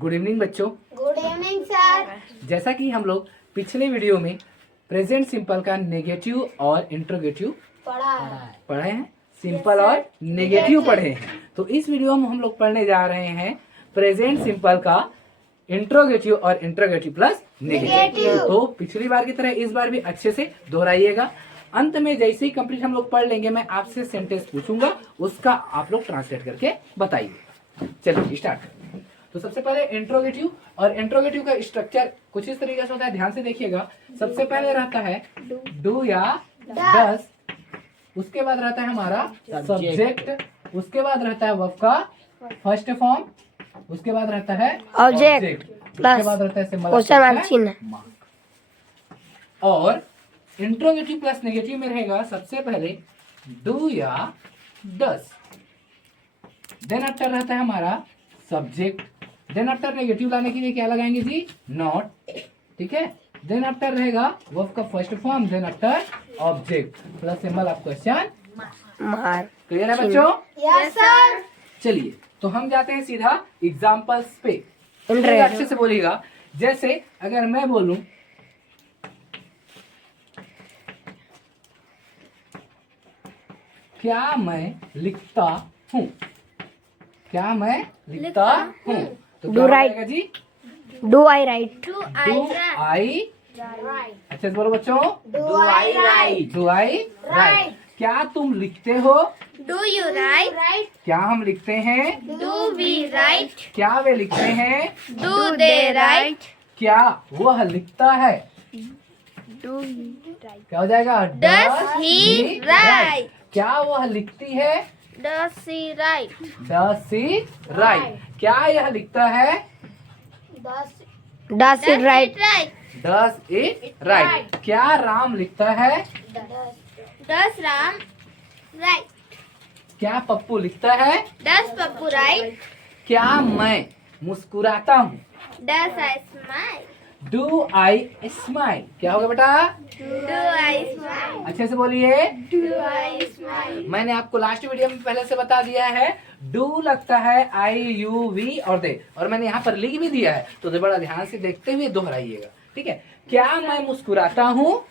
Good evening बच्चों। Good evening sir. जैसा कि हम लोग पिछले वीडियो में प्रेजेंट सिंपल का नेगेटिव और इंट्रोगेटिव पढ़े हैं, सिंपल और नेगेटिव पढ़े हैं। तो इस वीडियो में हम लोग पढ़ने जा रहे हैं प्रेजेंट सिंपल का इंट्रोगेटिव और इंट्रोगेटिव प्लस नेगेटिव। तो पिछली बार की तरह इस बार भी अच्छे से दोहराइएगा। अंत में जैसे ही कंप्लीट हम लोग पढ़ लेंगे, मैं आपसे सेंटेंस पूछूंगा, उसका आप लोग ट्रांसलेट करके बताइए। चलिए स्टार्ट। तो सबसे पहले इंट्रोगेटिव, और इंट्रोगेटिव का स्ट्रक्चर कुछ इस तरीके से होता है, ध्यान से देखिएगा। सबसे पहले रहता है डू या डस, उसके बाद रहता है हमारा सब्जेक्ट, उसके बाद रहता है वर्ब का फर्स्ट फॉर्म, उसके बाद रहता है ऑब्जेक्ट, उसके बाद रहता है क्वेश्चन मार्क। और इंट्रोगेटिव प्लस नेगेटिव में रहेगा सबसे पहले डू या डस, देन आफ्टर रहता है हमारा सब्जेक्ट, देन आफ्टर नेगेटिव लाने के लिए क्या लगाएंगे जी? नॉट। ठीक है, देन आफ्टर रहेगा वर्ब का first form, then after object plus symbol of question mark. Clear है बच्चों? Yes sir. चलिए तो हम जाते हैं सीधा एग्जांपल्स पे। अच्छे से बोलिएगा। जैसे अगर मैं बोलूं क्या मैं लिखता हूँ, क्या मैं लिखता हूँ, तो क्या रहेगा जी? Do I write. Do I write. अच्छे से बोलो बच्चों। Do I write. Do I write. क्या तुम लिखते हो? Do you write? क्या हम लिखते हैं? Do we write? क्या वे लिखते हैं? Do they write? क्या वह लिखता है? डू क्या हो जाएगा? Does he write? क्या वह लिखती है? Does he write? Does he write? क्या यह लिखता है? Does it right. Does it write? क्या राम लिखता है? Does Ram write? क्या पप्पू लिखता है? Does Pappu write? क्या मैं मुस्कुराता हूँ? Does I smile? Do I smile? क्या होगा बेटा? Do I smile? अच्छे से बोलिए। Do I smile? मैंने आपको लास्ट वीडियो में पहले से बता दिया है, डू लगता है आई यू वी और दे, और मैंने यहाँ पर लिख भी दिया है, तो बड़ा ध्यान से देखते हुए दोहराइएगा। ठीक है, क्या मैं मुस्कुराता हूँ?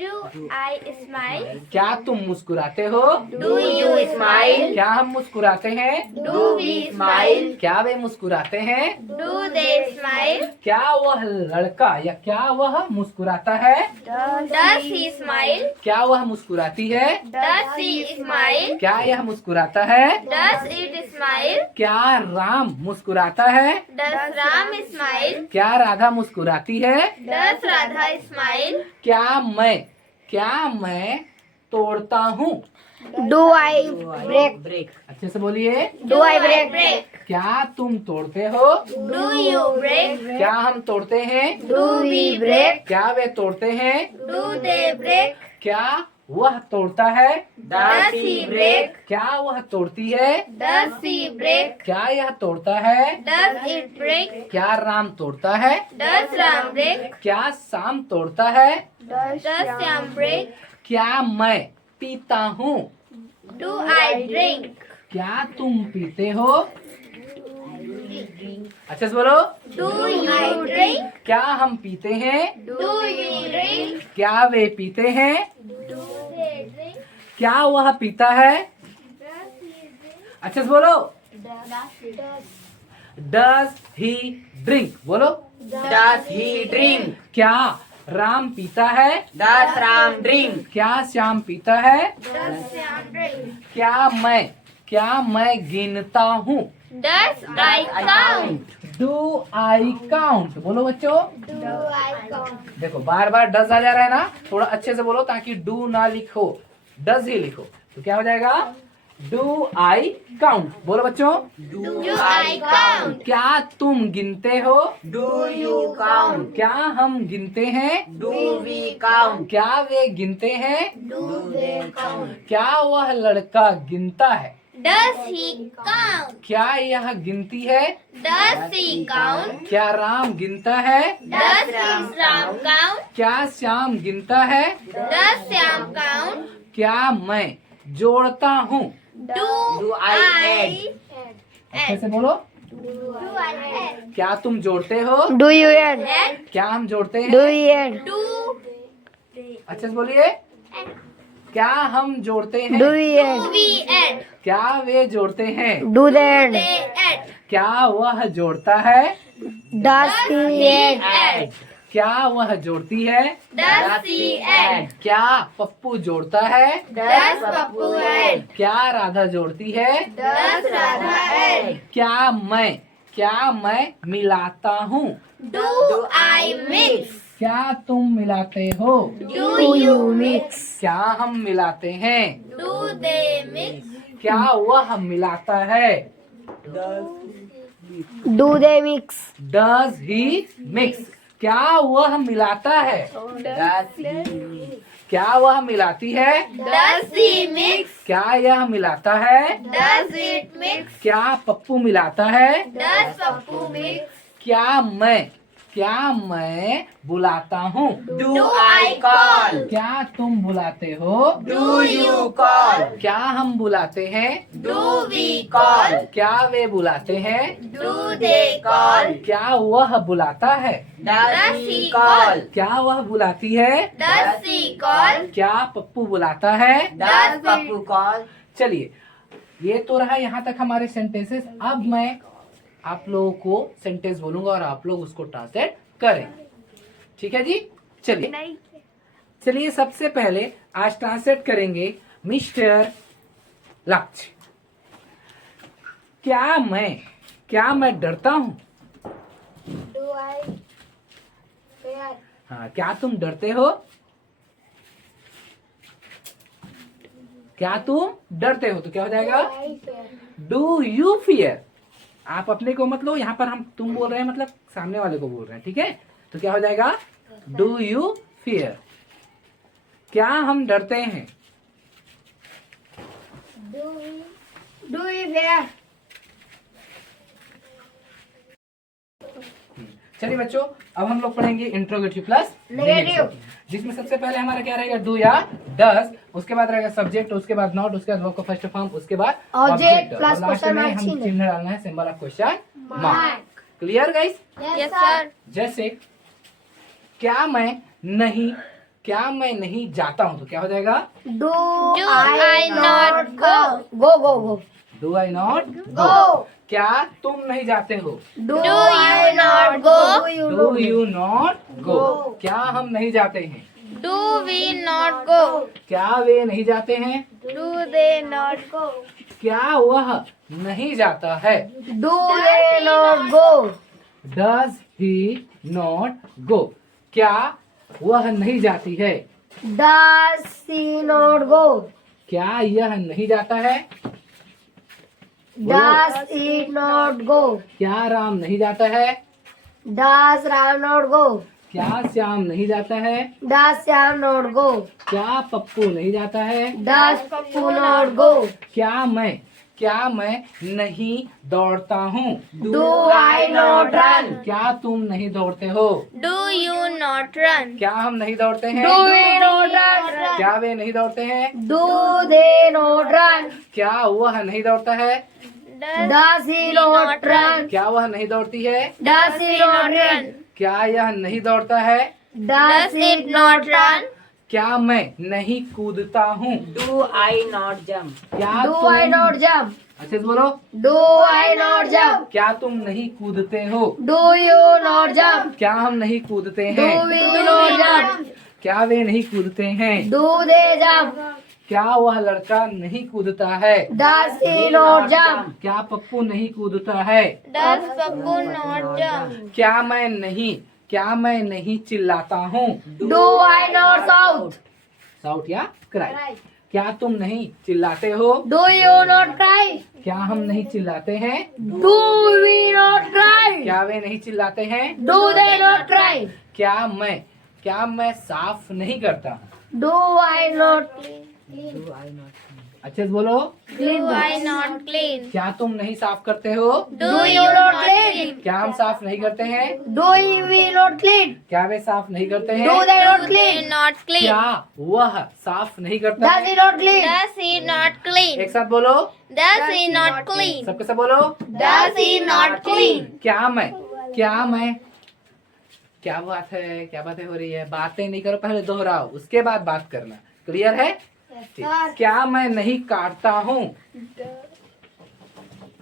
Do I smile? क्या तुम मुस्कुराते हो? Do you smile? क्या हम मुस्कुराते हैं? Do we smile? क्या वे मुस्कुराते हैं? Do they smile? क्या वह लड़का या क्या वह मुस्कुराता है? Does he smile? क्या वह मुस्कुराती है? Does she smile? क्या यह मुस्कुराता है? Does it smile? क्या राम मुस्कुराता है? Does Ram smile? क्या राधा मुस्कुराती है? Does Radha smile? क्या मैं तोड़ता हूँ? Do I break. अच्छे से बोलिए। Do I break. क्या तुम तोड़ते हो? Do you break? क्या हम तोड़ते हैं? Do we break. क्या वे तोड़ते हैं? Do they break? क्या वह तोड़ता है? Does he break? क्या वह तोड़ती है? Does she break? क्या यह तोड़ता है? Does it break? क्या राम तोड़ता है? Does Ram break? क्या शाम तोड़ता है? Does Shyam break? क्या मैं पीता हूँ? Do I drink? क्या तुम पीते हो? अच्छे से बोलो। Do you drink? क्या हम पीते हैं? Do you drink? क्या वे पीते हैं? Do they drink? क्या वह पीता है? अच्छे से बोलो। Does he drink? बोलो। Does he drink? क्या राम पीता है? Does Ram drink? क्या श्याम पीता है? Does Shyam drink? क्या मैं गिनता हूँ? Does I count? Do I count? बोलो बच्चों। Do I count? देखो बार बार डज आ जा रहा है ना, थोड़ा अच्छे से बोलो ताकि डू ना लिखो, डज ही लिखो। तो क्या हो जाएगा? Do I count. बोलो बच्चों। Do I count? क्या तुम गिनते हो? Do you count? क्या हम गिनते हैं? Do we count? क्या वे गिनते हैं? Do they count? क्या वह लड़का गिनता है? Does he count? क्या यह गिनती है? Does he count? क्या राम गिनता है? Does Ram count? क्या श्याम गिनता है? Does Shyam count? क्या मैं जोड़ता हूँ? Do Do I I add? अच्छे से बोलो। Do I add? क्या तुम जोड़ते हो? Do you add? क्या हम जोड़ते Do हैं? you add? Do अच्छे से बोलिए। क्या हम जोड़ते हैं? Do you add? we add? क्या वे जोड़ते हैं? Do they add? They add. क्या वह जोड़ता है? Does he add? Add. क्या वह जोड़ती है? Does he add? क्या पप्पू जोड़ता है? Does Pappu add? क्या राधा जोड़ती है? Does Radha add? क्या मैं मिलाता हूँ? Do I mix? क्या तुम मिलाते हो? Do you mix? क्या हम मिलाते हैं? Do they mix? क्या वह मिलाता है? Do they mix? Does he mix? क्या वह मिलाता है? क्या वह मिलाती है? Does he mix? क्या यह मिलाता है? Does it mix? क्या पप्पू मिलाता है? Does Pappu mix? क्या मैं बुलाता हूँ? Do I call? क्या तुम बुलाते हो? Do you call? क्या हम बुलाते हैं? Do we call? क्या वे बुलाते हैं? Do they call? क्या वह बुलाता है? Does he call? क्या वह बुलाती है? Does he call? क्या पप्पू बुलाता है? Does Pappu call? चलिए, ये तो रहा यहाँ तक हमारे सेंटेंसेस। अब मैं आप लोगों को सेंटेंस बोलूंगा और आप लोग उसको ट्रांसलेट करें। ठीक है जी? चलिए सबसे पहले आज ट्रांसलेट करेंगे मिस्टर लक्ष्य। क्या मैं डरता हूँ? Do I fear? हाँ, क्या तुम डरते हो? क्या तुम डरते हो? तो क्या हो जाएगा? I fear. Do you fear? आप अपने को मत लो, यहाँ पर हम तुम बोल रहे हैं मतलब सामने वाले को बोल रहे हैं। ठीक है, तो क्या हो जाएगा? Do you fear? क्या हम डरते हैं? Do we fear? चलिए बच्चों, अब हम लोग पढ़ेंगे इंट्रोगेटिव प्लस Negative. जिसमें सबसे पहले हमारा क्या रहेगा? डू या डस, उसके बाद रहेगा सब्जेक्ट, उसके बाद नॉट, उसके बाद वर्ब का फर्स्ट फॉर्म, उसके बाद Object plus और लास्ट question में mark हम चिन्ह। चिन्ह डालना है, symbol of question mark. Clear guys? Yes, sir. जैसे क्या मैं नहीं जाता हूँ, तो क्या हो जाएगा? Do I not go? Go. Do I not Go. क्या तुम नहीं जाते हो? Do you not go? Do you not go? क्या हम नहीं जाते हैं? Do we not go? क्या वे नहीं जाते हैं? Do they not go? क्या वह नहीं जाता है? Do they not go? Does he not go? क्या वह नहीं जाती है? Does he not go? क्या यह नहीं जाता है? Does he not go? क्या राम नहीं जाता है? Does Ram not go? क्या श्याम नहीं जाता है? Does Sam not go? क्या पप्पू नहीं जाता है? Does Pappu not go? क्या मैं नहीं दौड़ता हूँ? Do I not run? क्या तुम नहीं दौड़ते हो? Do you not run? क्या हम नहीं दौड़ते हैं? Do we not run? क्या वे नहीं दौड़ते हैं? Do they not run? क्या वह नहीं दौड़ता है? Does he not run? क्या वह नहीं दौड़ती है? Does he not run? क्या यह नहीं दौड़ता है? Does it not run? क्या मैं नहीं कूदता हूँ? Do I not jump? क्या Do तुम I not jump? अच्छे से बोलो। Do I not jump? क्या तुम नहीं कूदते हो? Do you not jump? क्या हम नहीं कूदते Do हैं? we not jump? क्या वे नहीं कूदते हैं? Do they jump? क्या वह लड़का नहीं कूदता है? Does he not jump? क्या पप्पू नहीं कूदता है? Does Pappu not jump? क्या मैं नहीं चिल्लाता हूँ? Do I not shout? साउट या क्राई? क्या तुम नहीं चिल्लाते हो? Do you not cry? क्या हम नहीं चिल्लाते हैं? Do we not cry? क्या वे नहीं चिल्लाते हैं? Do they not cry? क्या मैं साफ नहीं करता? Do I not अच्छे से बोलो। Do I not clean? क्या तुम नहीं साफ करते हो? Do you not clean? क्या हम साफ नहीं करते हैं? Do we not clean? क्या वे साफ नहीं करते हैं? Do they not Do they clean? not clean? क्या वह साफ नहीं करता Does है? he not clean? Does he not clean? एक साथ बोलो, Does he not clean? सबके सब बोलो। Does he not clean? क्या मैं क्या बात है, क्या बातें हो रही है? बातें नहीं करो, पहले दोहराओ, उसके बाद बात करना। क्लियर है? ठीक। क्या मैं नहीं काटता हूँ?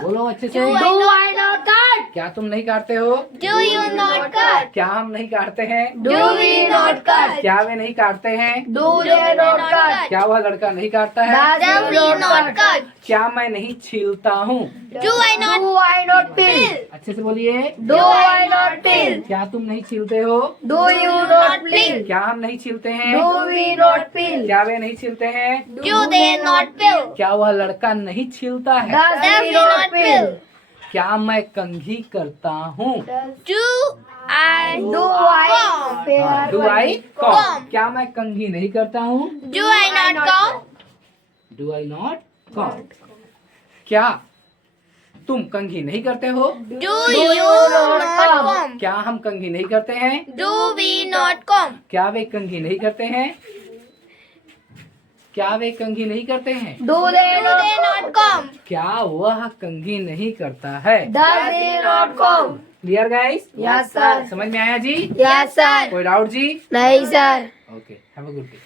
बोलो अच्छे से। Do I not cut? क्या तुम नहीं काटते हो? Do you not cut? क्या हम नहीं काटते हैं? Do we not cut? क्या वे नहीं काटते हैं? Do they not cut? क्या वह लड़का नहीं काटता है? Does he not cut? क्या मैं नहीं छीलता हूँ? Do I not Do I not peel? अच्छे से बोलिए। Do I not peel? क्या तुम नहीं छीलते हो? Do you not peel? क्या हम नहीं छीलते हैं? Do we not peel? क्या वे नहीं छीलते हैं? do they not peel? क्या वह लड़का नहीं छीलता है? Does he not peel? क्या मैं कंघी करता हूँ? Do I Do I fair? Do I com? Comb. क्या मैं कंघी नहीं करता हूँ? do I not comb? Do I not com? क्या तुम कंघी नहीं करते हो? Do you not comb? क्या हम कंघी नहीं करते हैं? Do we not comb? क्या वे कंघी नहीं करते हैं? क्या वे कंघी नहीं करते हैं? Do they Do they not? not comb? क्या वह कंघी नहीं करता है? Does he not come? Clear guys? Yes sir. समझ में आया जी? Yes sir. कोई डाउट जी? नहीं sir. Okay, have a good day.